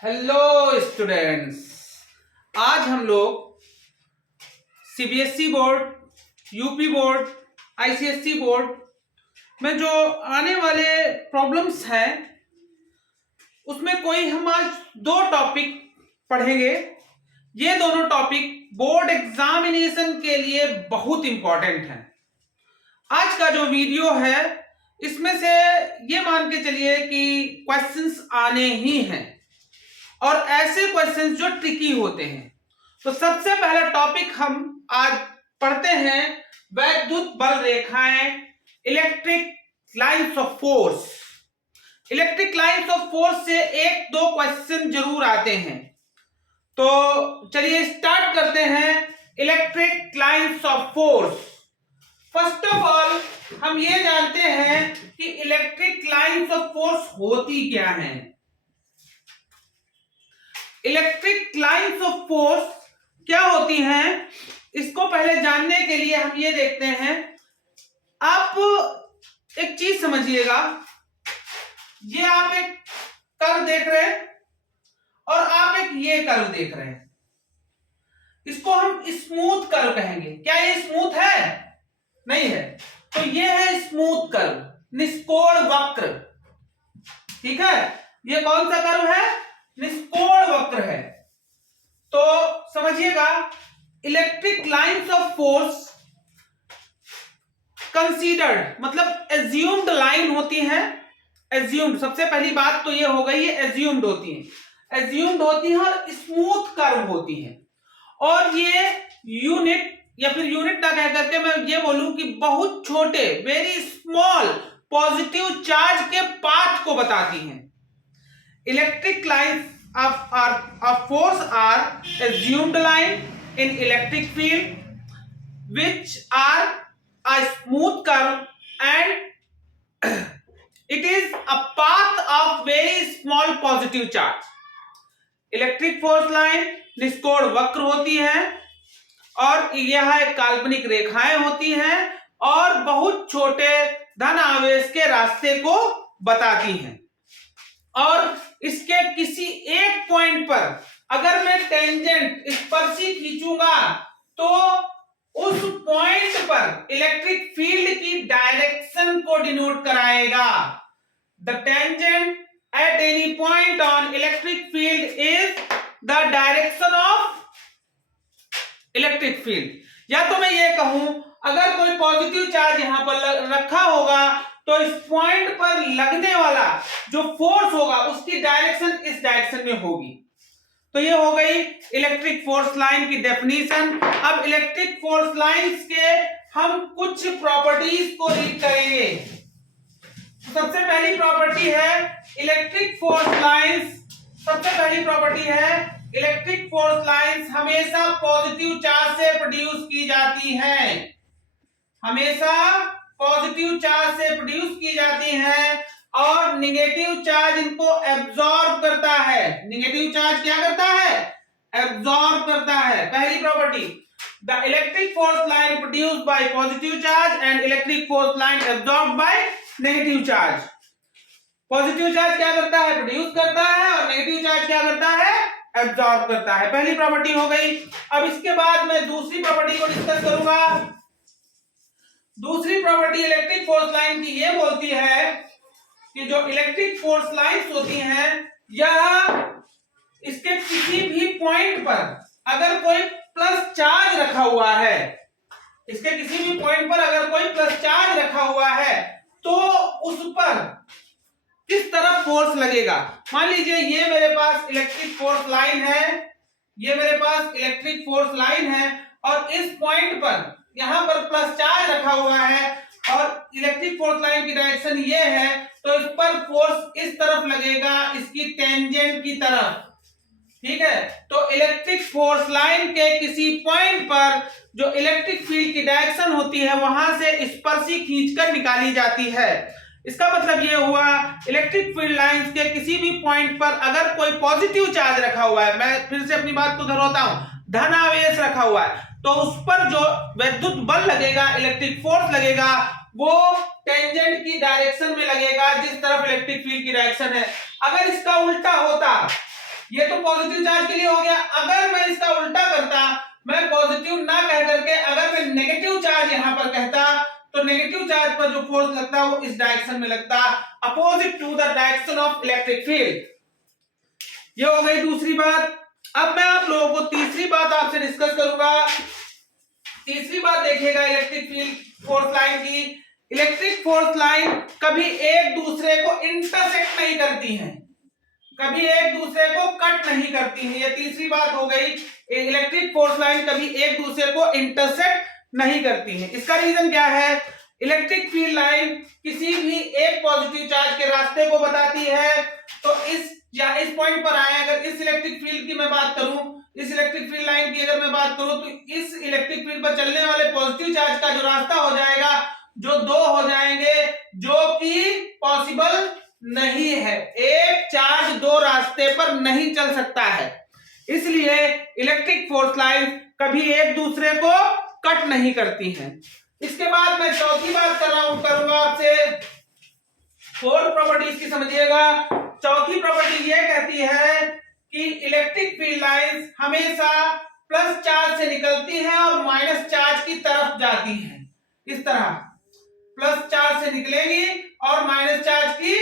Hello students, आज हम लोग CBSE board, UP board, ICSE board में जो आने वाले प्रॉब्लम्स हैं उसमें कोई हम आज दो टॉपिक पढ़ेंगे। ये दोनों टॉपिक बोर्ड एग्जामिनेशन के लिए बहुत इंपॉर्टेंट हैं। आज का जो वीडियो है इसमें से ये मान के चलिए कि क्वेश्चंस आने ही हैं और ऐसे क्वेश्चंस जो ट्रिकी होते हैं। तो सबसे पहला टॉपिक हम आज पढ़ते हैं वैद्युत बल रेखाएं, electric lines of force. Electric lines of force से एक दो क्वेश्चन जरूर आते हैं। तो चलिए स्टार्ट करते हैं electric lines of force. First of all हम ये जानते हैं कि इलेक्ट्रिक लाइंस ऑफ फोर्स होती क्या है। इलेक्ट्रिक लाइंस ऑफ फोर्स क्या होती हैं, इसको पहले जानने के लिए हम ये देखते हैं। आप एक चीज समझिएगा, ये आप एक कर्व देख रहे हैं और आप एक ये कर्व देख रहे हैं। इसको हम स्मूथ कर्व कहेंगे। क्या ये स्मूथ है? नहीं है। तो ये है स्मूथ कर्व, निष्कोण वक्र। ठीक है, ये कौन सा कर्व है? निष्कोण वक्र है। तो समझिएगा, electric lines of force considered मतलब एज्यूम्ड लाइन होती है। एज्यूम्ड, सबसे पहली बात तो ये हो गई, ये एज्यूम्ड होती है। एज्यूम्ड होती है और स्मूथ कर्व होती है। और ये यूनिट या फिर यूनिट ना कह करके मैं ये बोलूं कि बहुत छोटे, वेरी स्मॉल पॉजिटिव चार्ज के पाथ को बताती हैं। Electric lines of force are assumed line in electric field which are a smooth curve and it is a path of very small positive charge. Electric force line निष्कोण वक्र होती है और यह एक काल्पनिक रेखाएं होती हैं और बहुत छोटे धन आवेश के रास्ते को बताती हैं। और इसके किसी एक पॉइंट पर अगर मैं टेंजेंट स्पर्शी खींचूंगा तो उस पॉइंट पर इलेक्ट्रिक फील्ड की डायरेक्शन को डिनोट कराएगा। The tangent at any point on electric field is the direction of electric field. या तो मैं ये कहूं, अगर कोई पॉजिटिव चार्ज यहां पर रखा होगा तो इस पॉइंट पर लगने वाला जो फोर्स होगा उसकी डायरेक्शन इस डायरेक्शन में होगी। तो ये हो गई इलेक्ट्रिक फोर्स लाइन की डेफिनेशन। अब इलेक्ट्रिक फोर्स लाइंस के हम कुछ प्रॉपर्टीज को रीड करेंगे। सबसे पहली प्रॉपर्टी है इलेक्ट्रिक फोर्स लाइंस। सबसे पहली प्रॉपर्टी है इलेक्ट्रिक फोर्स लाइंस हमेशा पॉजिटिव चार्ज से प्रोड्यूस की जाती है। हमेशा पॉजिटिव चार्ज से प्रोड्यूस की जाती हैं और निगेटिव चार्ज इनको एब्जॉर्ब करता है। निगेटिव चार्ज क्या करता है? एब्जॉर्ब करता है। पहली property, the electric force line produced by positive charge and electric force line absorb by negative charge. Positive charge क्या करता है? प्रोड्यूस करता है और नेगेटिव चार्ज क्या करता है? एब्जॉर्ब करता है। पहली प्रॉपर्टी हो गई। अब इसके बाद मैं दूसरी प्रॉपर्टी को डिस्कस करूंगा। दूसरी प्रॉपर्टी इलेक्ट्रिक फोर्स लाइन की ये बोलती है कि जो इलेक्ट्रिक फोर्स लाइंस होती हैं, यह इसके किसी भी पॉइंट पर अगर कोई प्लस चार्ज रखा हुआ है, इसके किसी भी पॉइंट पर अगर कोई प्लस चार्ज रखा हुआ है तो उस पर किस तरफ फोर्स लगेगा। मान लीजिए ये मेरे पास इलेक्ट्रिक फोर्स लाइन है, ये मेरे पास इलेक्ट्रिक फोर्स लाइन है और इस पॉइंट पर यहां पर प्लस चार्ज रखा हुआ है और इलेक्ट्रिक फोर्स लाइन की डायरेक्शन ये है, तो इस पर फोर्स इस तरफ लगेगा, इसकी टेंजेंट की तरफ। ठीक है, तो इलेक्ट्रिक फोर्स लाइन के किसी पॉइंट पर जो इलेक्ट्रिक फील्ड की डायरेक्शन होती है वहां से स्पर्शी खींचकर निकाली जाती है। इसका मतलब ये हुआ इलेक्ट्रिक फील्ड लाइंस के किसी भी पॉइंट पर अगर कोई पॉजिटिव चार्ज रखा हुआ है, मैं फिर से अपनी बात को दोहराता हूं, धन आवेश रखा हुआ है, तो उस पर जो विद्युत बल लगेगा, इलेक्ट्रिक फोर्स लगेगा, वो टेंजेंट की डायरेक्शन में लगेगा जिस तरफ इलेक्ट्रिक फील्ड की डायरेक्शन है। अगर इसका उल्टा होता ये तो पॉजिटिव चार्ज के लिए हो गया। अगर मैं इसका उल्टा करता, मैं पॉजिटिव ना कह करके अगर मैं नेगेटिव चार्ज यहां पर कहता, तो नेगेटिव चार्ज पर जो फोर्स लगता है वो इस डायरेक्शन में लगता, opposite to the direction of electric field. ये हो गई दूसरी बात। अब मैं आप लोगों को तीसरी बात आपसे डिस्कस करूंगा। तीसरी बात देखिएगा इलेक्ट्रिक फील्ड फोर्स लाइन की। इलेक्ट्रिक फोर्स लाइन कभी एक दूसरे को इंटरसेक्ट नहीं करती हैं, कभी एक दूसरे को कट नहीं करती हैं। ये तीसरी बात हो गई, इलेक्ट्रिक फोर्स लाइन कभी एक दूसरे को इंटरसेक्ट नहीं करती हैं। इसका रीजन क्या है? इलेक्ट्रिक फील्ड लाइन किसी भी एक पॉजिटिव चार्ज के रास्ते को बताती है। तो इस पॉइंट पर आए, अगर इस इलेक्ट्रिक फील्ड की मैं बात करूं, इस इलेक्ट्रिक फील्ड लाइन की अगर मैं बात करूं, तो इस इलेक्ट्रिक फील्ड पर चलने वाले पॉजिटिव चार्ज का जो रास्ता हो जाएगा, जो दो हो जाएंगे, जो कि पॉसिबल नहीं है। एक चार्ज दो रास्ते पर नहीं चल सकता है, इसलिए इलेक्ट्रिक फोर्स लाइन कभी एक दूसरे को कट नहीं करती हैं। इसके बाद मैं चौथी बात करूंगा आपसे, फोर्थ प्रॉपर्टी इसकी समझिएगा। चौथी प्रॉपर्टी ये कहती है कि इलेक्ट्रिक फील्ड लाइंस हमेशा प्लस चार्ज से निकलती हैं और माइनस चार्ज की तरफ जाती हैं। इस तरह प्लस चार्ज से निकलेंगी और माइनस चार्ज की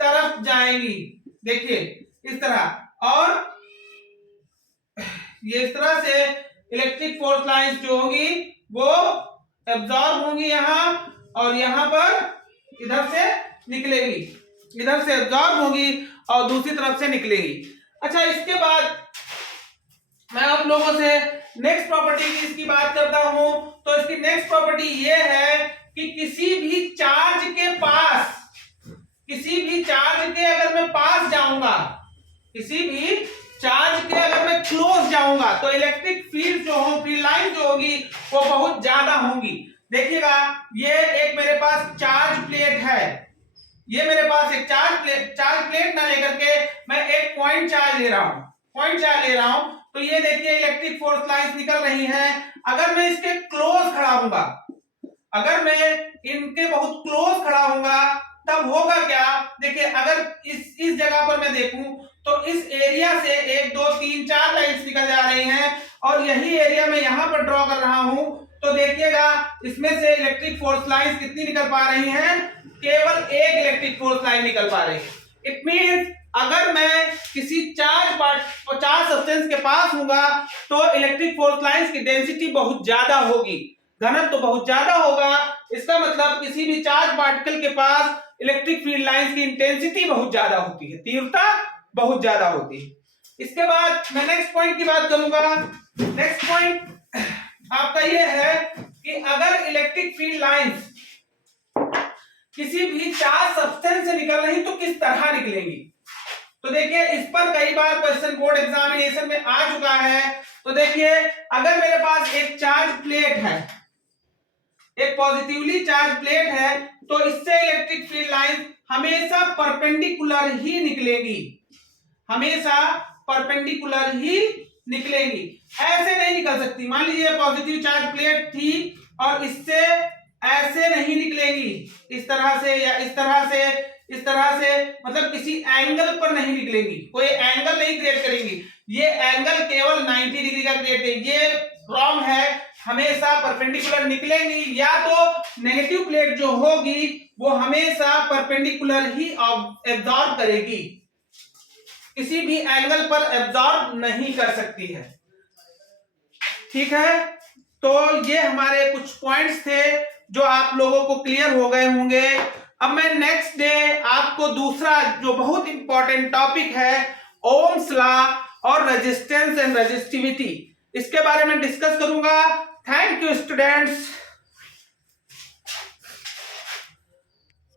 तरफ जाएंगी। देखिए इस तरह, और ये इस तरह से इलेक्ट्रिक फोर्स लाइंस जो होंगी वो एब्जॉर्ब होंगी यहां, और यहां पर इधर से निकलेगी, इधर से एब्जॉर्ब होगी और दूसरी तरफ से निकलेगी। अच्छा, इसके बाद मैं आप लोगों से नेक्स्ट प्रॉपर्टी की इसकी बात करता हूं। तो इसकी नेक्स्ट प्रॉपर्टी ये है कि किसी भी चार्ज के पास, किसी भी चार्ज के अगर मैं पास जाऊंगा, किसी भी चार्ज के अगर मैं क्लोज जाऊंगा, तो इलेक्ट्रिक फील्ड जो हो, फील्ड लाइन जो होगी वो बहुत ज्यादा होंगी। देखिएगा, ये एक मेरे पास चार्ज प्लेट है, ये मेरे पास एक चार्ज प्लेट ना लेकर के मैं एक पॉइंट चार्ज ले रहा हूं, पॉइंट चार्ज ले रहा हूं। तो ये देखिए इलेक्ट्रिक फोर्स लाइंस निकल रही हैं। अगर मैं इसके क्लोज खड़ा हूंगा, अगर मैं इनके बहुत क्लोज खड़ा हूंगा, तब होगा क्या? देखिए, अगर इस जगह पर मैं देखूं तो इस एरिया से 1 2 3 4 लाइंस निकल जा रही हैं, और यही एरिया मैं यहां पर ड्रॉ कर रहा हूं। तो देखिएगा इसमें से इलेक्ट्रिक फोर्स लाइंस कितनी निकल पा रही हैं? केवल एक इलेक्ट्रिक फोर्स लाइन निकल पा रही है। इट मींस अगर मैं किसी चार्ज सब्सटेंस के पास हूंगा तो इलेक्ट्रिक फोर्स लाइंस की डेंसिटी बहुत ज्यादा होगी, घनत्व तो बहुत ज्यादा होगा। इसका मतलब किसी भी चार्ज पार्टिकल के पास इलेक्ट्रिक फील्ड लाइंस की इंटेंसिटी बहुत ज्यादा होती है, तीव्रता बहुत ज्यादा होती है। इसके बाद मैं नेक्स्ट पॉइंट की बात करूंगा। नेक्स्ट पॉइंट आपका ये है कि अगर इलेक्ट्रिक फील्ड लाइंस किसी भी चार्ज सब्सटेंस से निकल रही तो किस तरह निकलेंगी? तो देखिए, इस पर कई बार क्वेश्चन बोर्ड एग्जामिनेशन में आ चुका है। तो देखिए, अगर मेरे पास एक चार्ज प्लेट है, एक पॉजिटिवली चार्ज प्लेट है, तो इससे इलेक्ट्रिक फील्ड लाइन हमेशा परपेंडिकुलर ही निकलेगी, हमेशा परपेंडिकुलर ही निकलेगी, ऐसे नहीं निकल सकती। मान लीजिए पॉजिटिव चार्ज प्लेट थी और इससे ऐसे नहीं निकलेगी, इस तरह से या इस तरह से, इस तरह से, मतलब किसी एंगल पर नहीं निकलेंगी, कोई एंगल नहीं क्रिएट करेंगी। ये एंगल केवल 90 डिग्री का क्रिएट है, ये रॉन्ग है। हमेशा परपेंडिकुलर निकलेंगी, या तो नेगेटिव प्लेट जो होगी वो हमेशा परपेंडिकुलर ही एब्जॉर्ब करेगी, किसी भी एंगल पर एब्जॉर्ब नहीं कर सकती है। ठीक है, तो ये हमारे कुछ पॉइंट्स थे जो आप लोगों को क्लियर हो गए होंगे। अब मैं नेक्स्ट डे आपको दूसरा जो बहुत इंपॉर्टेंट टॉपिक है, ओम्स लॉ और रेजिस्टेंस एंड रेजिस्टिविटी, इसके बारे में डिस्कस करूंगा। Thank you students.